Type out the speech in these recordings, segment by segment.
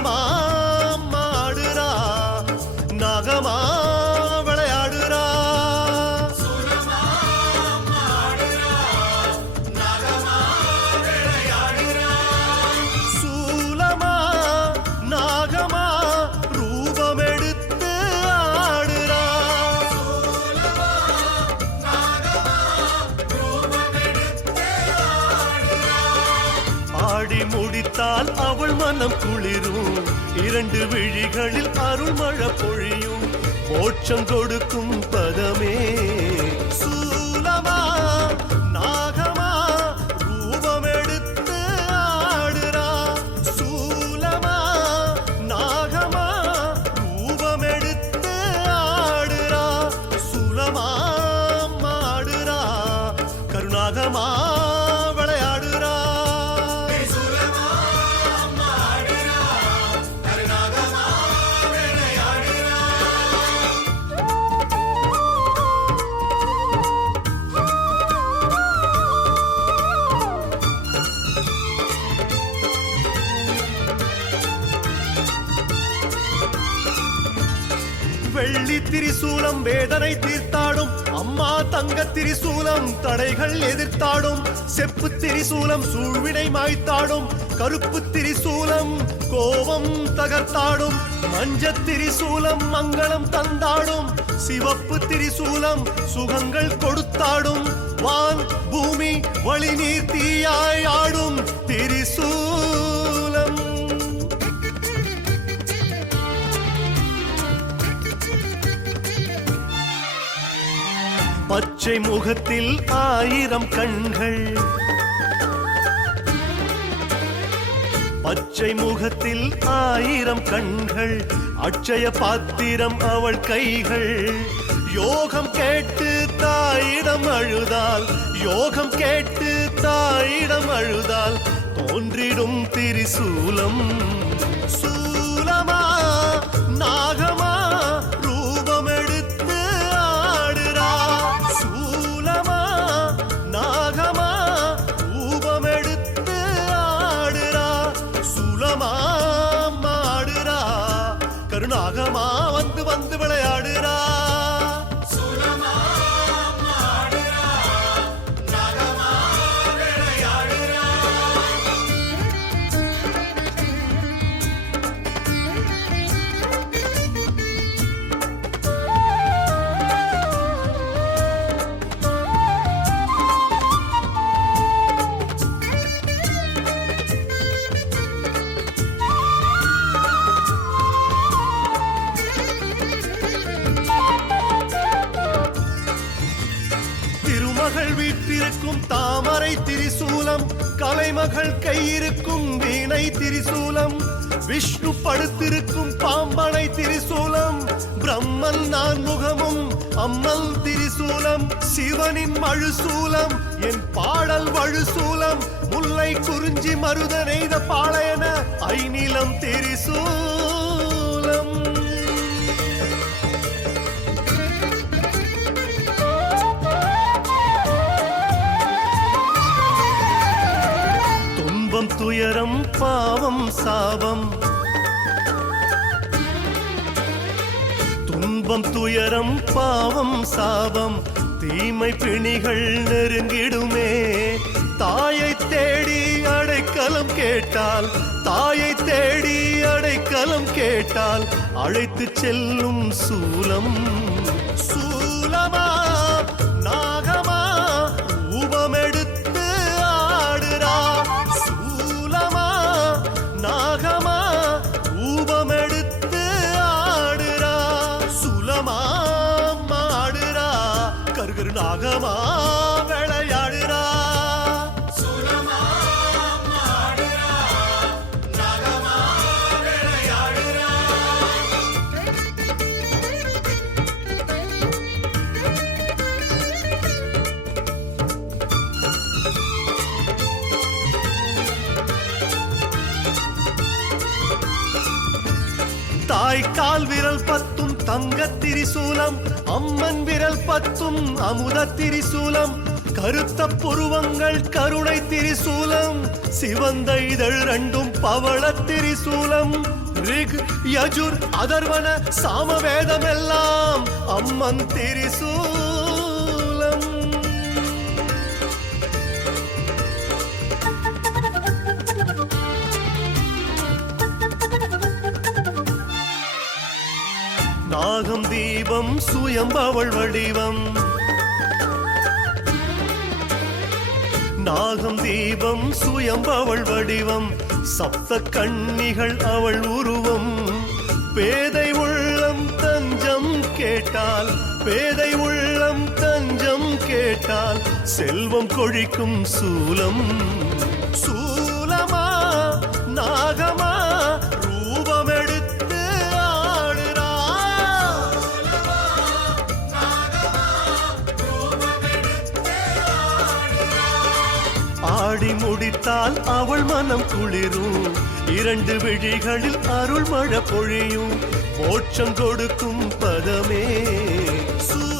மனமா இரண்டு விழிகளில் அருள்மழை பொழியும் மோட்சம் கொடுக்கும் பதமே. சூலமா திரிசூலம் வேதனை தீர்த்தாடும். அம்மா தங்க திரிசூலம் தடைகள் எதிர்த்தாடும். செப்பு திரிசூலம் சூழ்வினை மாய்த்தாடும். கருப்பு திரிசூலம் கோபம் தகர்த்தாடும். மஞ்ச திரிசூலம் மங்களம் தந்தாடும். சிவப்பு திரிசூலம் சுகங்கள் கொடுத்தாடும். வான் பூமி வழி நீர் தீயாய் ஆடும். திரிசூலம் பச்சை முகத்தில் ஆயிரம் கண்கள். பச்சை முகத்தில் ஆயிரம் கண்கள். அட்சய பாத்திரம் அவள் கைகள். யோகம் கேட்டு தாயிடம் அழுதால் யோகம் கேட்டு தாயிடம் அழுதால் தோன்றிடும் திரிசூலம். சூ விஷ்ணு படுத்திருக்கும் பாம்பனை திரிசூலம் பிரம்மன் நான் முகமும் அம்மல் திரிசூலம் சிவனின் மழுசூலம் என் பாடல் வழுசூலம் முல்லை குறிஞ்சி மருத நெய்த பாளையன ஐநிலம் திரிசூலம். துன்பம் துயரம் பாவம் சாபம் துன்பம் துயரம் பாவம் சாபம். தீமை பிணிகள் நெருங்கிடுமே. தாயை தேடி அடைக்கலம் கேட்டால் தாயை தேடி அடைக்கலம் கேட்டால் அழைத்து செல்லும் சூலம் தாய் கால் விரல் பத்தும் தங்க திரிசூலம் அம்மன் விரல் பத்தும் அமுத திரிசூலம் கருத்த புருவங்கள் கருணை திரிசூலம் சிவந்த இதழ் ரெண்டும் பவள திரிசூலம். ரிக் யஜுர் அதர்வன சாமவேதமெல்லாம் அம்மன் திரிசூலம் நாகம் தீபம் சுயம்பவள் வடிவம். நாகம் தீபம் சுயம்பவள் வடிவம். சப்த கண்ணிகள் அவள் உருவம். பேதை உள்ளம் தஞ்சம் கேட்டால் பேதை உள்ளம் தஞ்சம் கேட்டால் செல்வம் கொழிக்கும் சூலம். முடித்தால் அவள் மனம் குளிரும். இரண்டு விழிகளில் அருள் மழை பொழியும். மோட்சம் கொடுக்கும் பதமே. சூ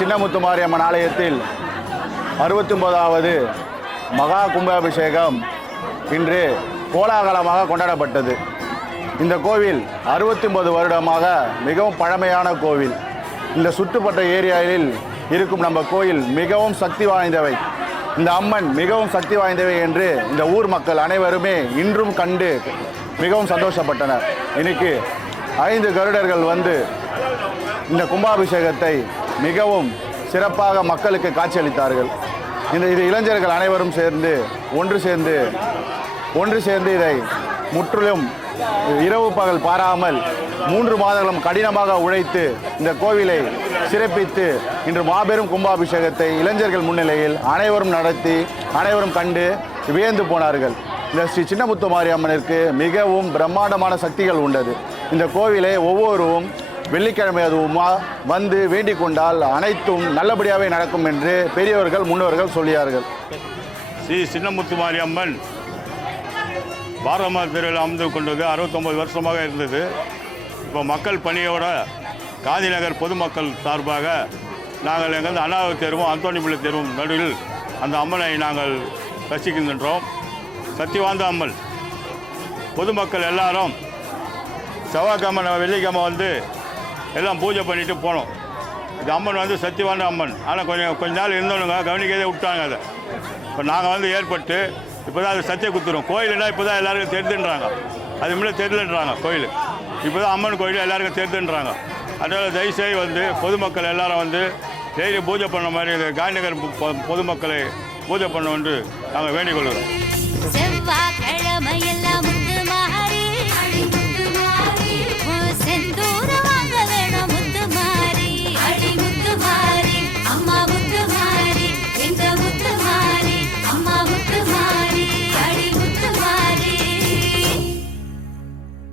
சின்னமுத்து மாரியம்மன் ஆலயத்தில் அறுபத்தொன்பதாவது மகா கும்பாபிஷேகம் இன்று கோலாகலமாக கொண்டாடப்பட்டது. இந்த கோவில் அறுபத்தொம்பது வருடமாக மிகவும் பழமையான கோவில். இந்த சுற்றுப்பட்ட ஏரியாவில் இருக்கும் நம்ம கோயில் மிகவும் சக்தி வாய்ந்தவை. இந்த அம்மன் மிகவும் சக்தி வாய்ந்தவை என்று இந்த ஊர் மக்கள் அனைவருமே இன்றும் கண்டு மிகவும் சந்தோஷப்பட்டனர். இன்னைக்கு ஐந்து கருடர்கள் வந்து இந்த கும்பாபிஷேகத்தை மிகவும் சிறப்பாக மக்களுக்கு காட்சியளித்தார்கள். இந்த இது இளைஞர்கள் அனைவரும் சேர்ந்து ஒன்று சேர்ந்து ஒன்று சேர்ந்து இதை முற்றிலும் இரவு பகல் பாராமல் மூன்று மாதங்களும் கடினமாக உழைத்து இந்த கோவிலை சிறப்பித்து இன்று மாபெரும் கும்பாபிஷேகத்தை இளைஞர்கள் முன்னிலையில் அனைவரும் நடத்தி அனைவரும் கண்டு வியந்து போனார்கள். இந்த ஸ்ரீ சின்னமுத்து மாரியம்மனிற்கு மிகவும் பிரம்மாண்டமான சக்திகள் உண்டது. இந்த கோவிலை ஒவ்வொருவரும் வெள்ளிக்கிழமை அதுவுமா வந்து வேண்டிக் கொண்டால் அனைத்தும் நல்லபடியாகவே நடக்கும் என்று பெரியவர்கள் முன்னோர்கள் சொல்லியார்கள். ஸ்ரீ சின்னமுத்து மாரியம்மன் பாரதமா தெருவில் அமர்ந்து கொண்டது அறுபத்தொம்பது வருஷமாக இருந்தது. இப்போ மக்கள் பணியோட காந்திநகர் பொதுமக்கள் சார்பாக நாங்கள் எங்கள் அண்ணாவை தேர்வும் அந்தோணிப்பிள்ளை தேர்வும் நடுவில் அந்த அம்மனை நாங்கள் ரசிக்கின்றோம். சத்தியவாந்த அம்மன். பொதுமக்கள் எல்லாரும் செவ்வாய்க்கிழமை வெள்ளிக்கிழமை வந்து எல்லாம் பூஜை பண்ணிவிட்டு போனோம். இந்த அம்மன் வந்து சத்தியவான அம்மன். ஆனால் கொஞ்சம் கொஞ்ச நாள் இருந்தவனுங்க கவனிக்கதே விட்டாங்க அதை. இப்போ நாங்கள் வந்து ஏற்பட்டு இப்போ தான் அது சத்திய குத்துறோம். கோயில்னா இப்போ தான் எல்லாருக்கும் தெரிதுன்றாங்க அது முன்னே தெரியலன்றாங்க கோயில். இப்போ தான் அம்மன் கோயில் எல்லாருக்கும் தெரிதுன்றாங்க அதனால் தயவுசெய்து வந்து பொதுமக்கள் எல்லாரும் வந்து டெய்லி பூஜை பண்ண மாதிரி காந்திநகர் பொதுமக்களை பூஜை பண்ண வந்து நாங்கள் வேண்டிக் கொள்கிறோம்.